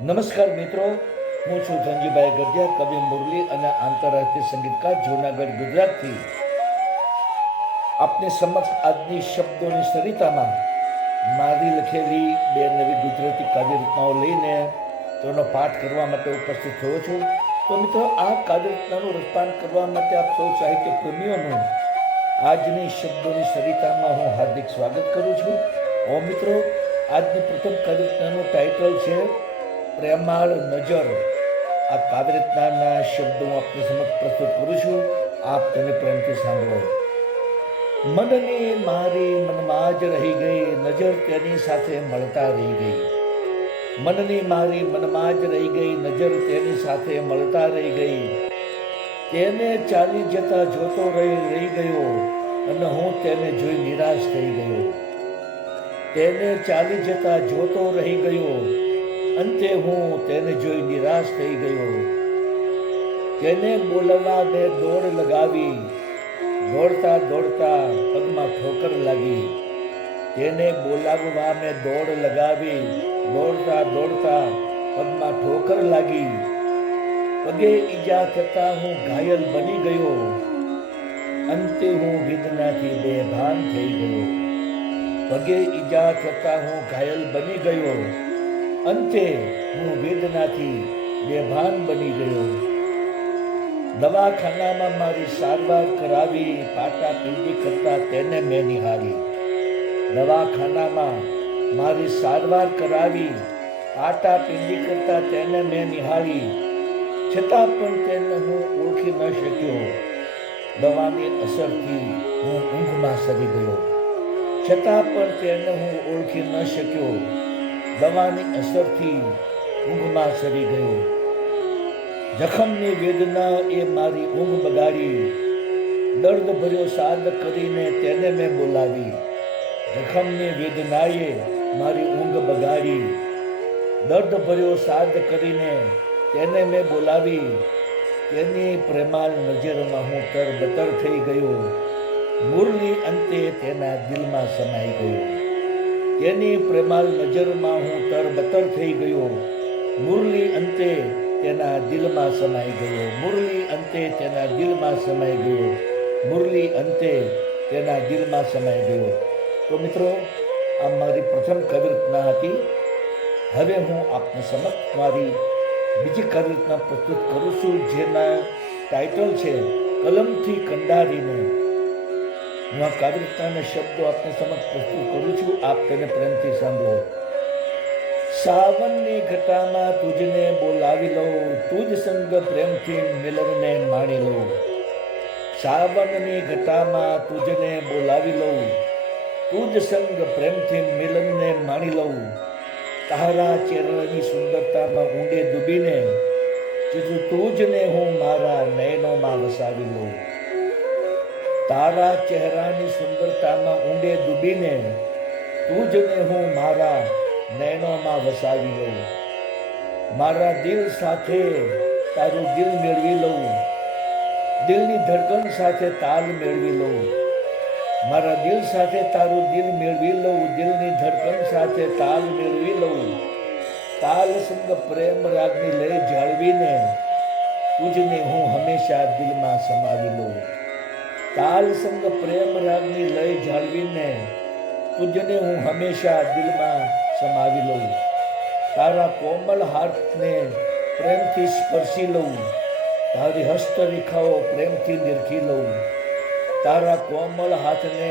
નમસ્કાર મિત્રો, હું છું ધનજીભાઈ ગઢિયા, કવિ મુરલી અને આંતરરાષ્ટ્રીય સંગીતકાર જૂનાગઢ ગુજરાતથી આપની સમક્ષ આજની શબ્દોની સરિતામાં મારી લખેલી બે નવી ગુજરાતી કાવ્ય રચનાઓ લઈને તેનો પાઠ કરવા માટે ઉપસ્થિત થયો છું. તો મિત્રો, આ કાવ્ય રચનાનું રસપાન કરવા માટે આપ સૌ સાહિત્ય પ્રેમીઓનું આજની શબ્દોની સરિતામાં હું હાર્દિક સ્વાગત કરું છું. મિત્રો, આજની પ્રથમ કાવ્ય રચનાનું ટાઇટલ છે પ્રેમાળ નજર. આ કાવ્ય રચનાના શબ્દો હું આપની સમક્ષ પ્રસ્તુત કરું છું. આપ તેને પ્રેમથી સાંભળો. મનની મારી મનમાં જ રહી ગઈ, નજર તેની સાથે મળતા રહી ગઈ. મનની મારી મનમાં જ રહી ગઈ, નજર તેની સાથે મળતા રહી ગઈ. તેને ચાલી જતા જોતો રહી ગયો અને હું તેને જોઈ નિરાશ થઈ ગયો. તેને ચાલી જતા જોતો રહી ગયો, અંતે હું તેને જોઈ નિરાશ થઈ ગયો. તેને બોલાવવા મેં દોડ લગાવી, દોડતા દોડતા પગમાં ઠોકર લાગી. તેને બોલાવવા મેં દોડ લગાવી, દોડતા દોડતા પગમાં ઠોકર લાગી. પગે ઈજા થતા હું ઘાયલ બની ગયો, અંતે હું વેદનાથી બેભાન થઈ ગયો. પગે ઈજા થતા હું ઘાયલ બની ગયો, અંતે હું વેદનાથી બેભાન બની ગયો. દવાખાનામાં મારી સારવાર કરાવી, પાટાપિંડી કરતા તેને મેં નિહાળી. દવાખાનામાં મારી સારવાર કરાવી, પાટાપિંડી કરતા તેને મેં નિહાળી. છતાં પણ તેને હું ઓળખી ન શક્યો. દવાની અસરથી હું ઊંઘમાં સરી ગયો. છતાં પણ તેને હું ઓળખી ન શક્યો. દવાની અસરથી ઊંઘમાં સરી ગયો. જખમની વેદના એ મારી ઊંઘ બગાડી. દર્દ ભર્યો સાદ કરીને તેને મેં બોલાવી. જખમની વેદનાએ મારી ઊંઘ બગાડી. દર્દ ભર્યો સાદ કરીને તેને મેં બોલાવી. તેની પ્રેમાળ નજરમાં હું તરબતર થઈ ગયો. મુરલી અંતે તેના દિલમાં સમાઈ ગયો. તેની પ્રેમાળ નજરમાં હું તરબતર થઈ ગયો. મુરલી અંતે તેના દિલમાં સમાઈ ગયો. મુરલી અંતે તેના દિલમાં સમાઈ ગયો. મુરલી અંતે તેના દિલમાં સમાઈ ગયો. તો મિત્રો, આ મારી પ્રથમ કાવ્ય રચના હતી. હવે હું આપની સમક્ષ મારી બીજી કાવ્ય રચના પ્રસ્તુત કરું છું, જેના ટાઇટલ છે કલમથી કંડારીને. હું આ કાવ્ય રચનાના શબ્દો આપની સમક્ષ પ્રસ્તુત કરું છું. આપ તેને પ્રેમથી સાંભળો. સાવનની ઘટામાં તુજને બોલાવી લઉં, તુજ સંગ પ્રેમથી મિલનને માણી લઉં. સાવનની ઘટામાં તુજને બોલાવી લઉં, તુજ સંગ પ્રેમથી મિલનને માણી લઉં. તારા ચહેરાની સુંદરતામાં ઊંડે ડૂબીને તુજને હું મારા નયનોમાં વસાવી લઉં. તારા ચહેરાની સુંદરતામાં ઊંડે ડૂબીને તુજને હું મારા નયનોમાં વસાવી લઉં. મારા દિલ સાથે તારું દિલ મેળવી લઉં. દિલની ધડકન સાથે તાલ મેળવી લઉં. મારા દિલ સાથે તારું દિલ મેળવી લઉં. દિલની ધડકન સાથે તાલ મેળવી લઉં. તાલ સંગ પ્રેમ રાગની લય જાળવીને તુજને હું હંમેશા દિલમાં સમાવી લઉં. તાલ સંગ પ્રેમ રાગની લય જાળવીને તુજને હું હંમેશા દિલમાં સમાવી લઉં. તારા કોમળ હાથને પ્રેમથી સ્પર્શી લઉં. તારી હસ્તરેખાઓ પ્રેમથી નિરખી લઉં. તારા કોમળ હાથને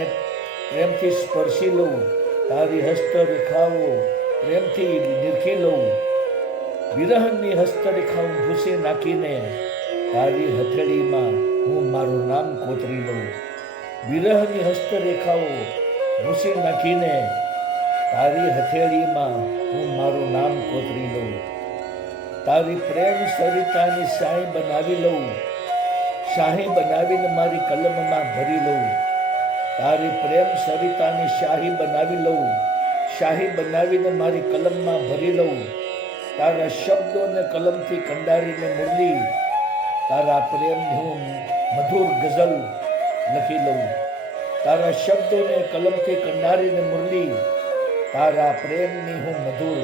પ્રેમથી સ્પર્શી લઉં. તારી હસ્તરેખાઓ પ્રેમથી નિરખી લઉં. વિરહની હસ્તરેખાઓ ભૂસી નાખીને તારી હથેળીમાં હું મારું નામ કોતરી લઉં. વિરહની હસ્તરેખાઓ ભૂસી નાખીને તારી હથેળીમાં હું મારું નામ કોતરી લઉં. તારી પ્રેમ સરિતાની શાહી બનાવી લઉં. શાહી બનાવીને મારી કલમમાં ભરી લઉં. તારી પ્રેમ સરિતાની શાહી બનાવી લઉં. શાહી બનાવીને મારી કલમમાં ભરી લઉં. તારા શબ્દોને કલમથી કંડારીને મુરલી તારા પ્રેમની હું મધુર ગઝલ લખી લઉં. તારા શબ્દોને કલમથી કંડારીને મુરલી તારા પ્રેમની હું મધુર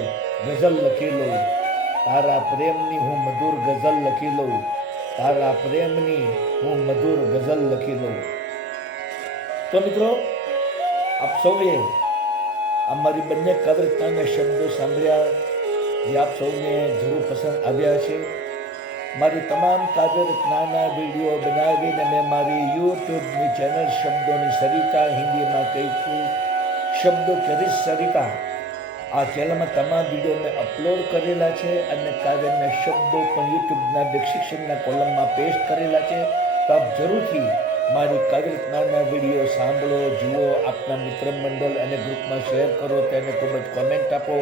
ગઝલ લખી લઉં. તારા પ્રેમની હું મધુર ગઝલ લખી લઉં, તારા પ્રેમની હું મધુર ગઝલ લખી લઉં. તો મિત્રો, આપ સૌએ અમારી બંને કાવ્યરચનાના શબ્દો સાંભળ્યા, જે આપ સૌને જરૂર પસંદ આવ્યા છે. મારી તમામ કાવ્યરચનાના વિડીયો બનાવીને મેં મારી યુટ્યુબની ચેનલ શબ્દોની સરિતા, હિન્દીમાં કહીશું શબ્દો કરી સરિતા, આ ચેનલમાં તમામ વિડીયો મેં અપલોડ કરેલા છે અને કાવ્યના શબ્દો પણ યુટ્યુબના ડિસ્ક્રિપ્શનના કોલમમાં પેસ્ટ કરેલા છે. તો આપ જરૂરથી મારી કાવ્યરચનાના વિડીયો સાંભળો, જુઓ, આપના મિત્ર મંડળ અને ગ્રુપમાં શેર કરો, તેને ખૂબ જ કોમેન્ટ આપો,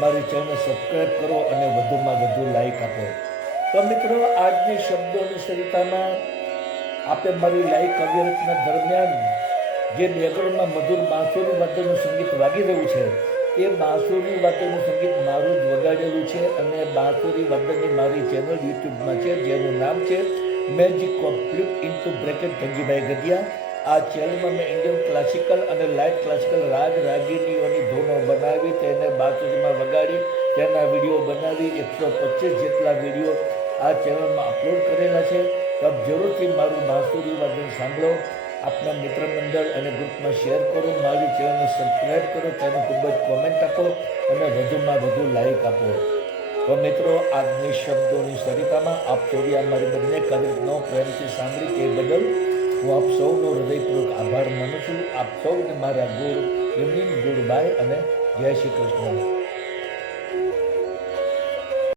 મારી ચેનલ સબસ્ક્રાઈબ કરો અને વધુમાં વધુ લાઈક આપો. તો મિત્રો, આજની શબ્દોની સરિતામાં આપે મારી લાઈવ કાવ્યરચના દરમિયાન જે બેકગ્રાઉન્ડમાં મધુર બાંસુરી વાદ્યનું સંગીત વાગી રહ્યું છે, એ બાંસુરી વાદ્યનું સંગીત મારું જ વગાડેલું છે અને બાંસુરી વાદ્યની મારી ચેનલ યુટ્યુબમાં છે, જેનું નામ છે magic of flip into bracket Dhanjibhai Gadhiya. આ ચેનલમાં મેં ઇન્ડિયન ક્લાસિકલ અને લાઇટ ક્લાસિકલ રાગ રાગીનીઓની ધૂનો બનાવી તેને બાંસુરીમાં વગાડી તેના વિડીયો બનાવી 125 જેટલા વિડીયો આ ચેનલમાં અપલોડ કરેલા છે. તો આપ જરૂરથી મારું બાંસુરી વાદન સાંભળો, આપના મિત્ર મંડળ અને ગ્રુપમાં શેર કરો, મારી ચેનલને સબસ્ક્રાઈબ કરો, તેને ખૂબ જ કોમેન્ટ આપો અને વધુમાં વધુ લાઈક આપો. તો મિત્રો, આજની શબ્દોની સરિતામાં આપ સૌએ મારી બંને કાવ્યરચનાઓ પ્રેમથી સાંભળી તે બદલ હું આપ સૌનો હૃદયપૂર્વક આભાર માનું છું. આપ સૌને મારા ગુડ ઇવનિંગ, ગુડ બાય અને જય શ્રી કૃષ્ણ.